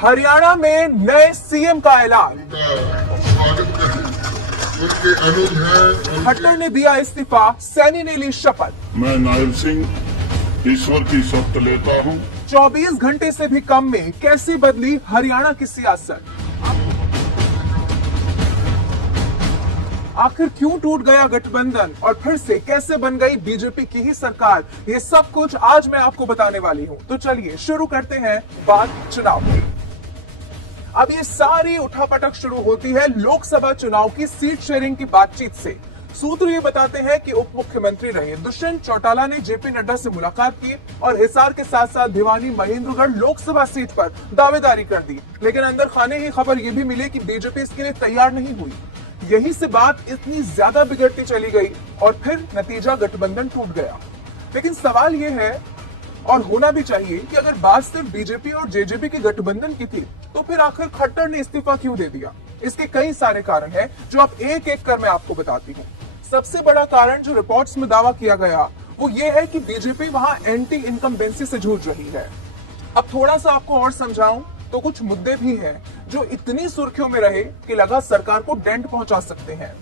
हरियाणा में नए सीएम का ऐलान। उनके अनुज हैं। खट्टर ने दिया इस्तीफा, सैनी ने ली शपथ। मैं नायब सिंह ईश्वर की शपथ लेता हूं। 24 घंटे से भी कम में कैसी बदली हरियाणा की सियासत। आखिर क्यों टूट गया गठबंधन और फिर से कैसे बन गई बीजेपी की ही सरकार, ये सब कुछ आज मैं आपको बताने वाली हूं। तो चलिए शुरू करते हैं बात चुनाव की। अब ये सारी उठापटक शुरू होती है लोकसभा चुनाव की सीट शेयरिंग की बातचीत से। सूत्र ये बताते हैं कि उप मुख्यमंत्री रहे दुष्यंत चौटाला ने जेपी नड्डा से मुलाकात की और हिसार के साथ साथ भिवानी महेंद्रगढ़ लोकसभा सीट पर दावेदारी कर दी। लेकिन अंदर खाने ही खबर यह भी मिली कि बीजेपी इसके लिए तैयार नहीं हुई। यही से बात इतनी ज्यादा बिगड़ती चली गई और फिर नतीजा गठबंधन टूट गया। लेकिन सवाल यह है और होना भी चाहिए कि अगर बात सिर्फ बीजेपी और जेजेपी के गठबंधन की थी तो फिर आखिर खट्टर ने इस्तीफा क्यों दे दिया। इसके कई सारे कारण हैं जो आप एक एक कर मैं आपको बताती हूँ। सबसे बड़ा कारण जो रिपोर्ट्स में दावा किया गया वो ये है कि बीजेपी वहां एंटी इनकम्बेंसी से जूझ रही है। अब थोड़ा सा आपको और समझाऊं तो कुछ मुद्दे भी हैं जो इतनी सुर्खियों में रहे कि लगा सरकार को डेंट पहुंचा सकते हैं,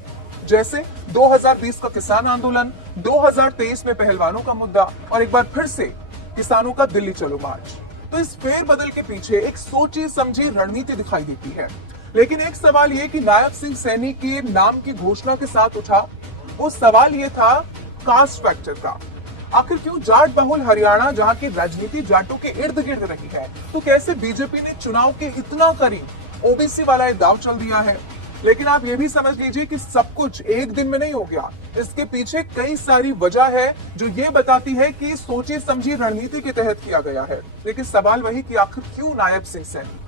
जैसे 2020 का किसान आंदोलन, 2023 में पहलवानों का मुद्दा और एक बार फिर से किसानों का दिल्ली चलो मार्च। तो इस फेरबदल के पीछे एक सोची समझी रणनीति दिखाई देती है। लेकिन एक सवाल ये कि नायब सिंह सैनी के नाम की घोषणा के साथ उठा, वो सवाल ये था कास्ट फैक्टर का। आखिर क्यों जाट बहुल हरियाणा, जहां की राजनीति जाटों के इर्द गिर्द रही है, तो कैसे बीजेपी ने चुनाव के इतना करीब ओबीसी वाला दाव चल दिया है। लेकिन आप ये भी समझ लीजिए कि सब कुछ एक दिन में नहीं हो गया। इसके पीछे कई सारी वजह है जो ये बताती है कि सोची समझी रणनीति के तहत किया गया है। लेकिन सवाल वही कि आखिर क्यों नायब सिंह सैनी।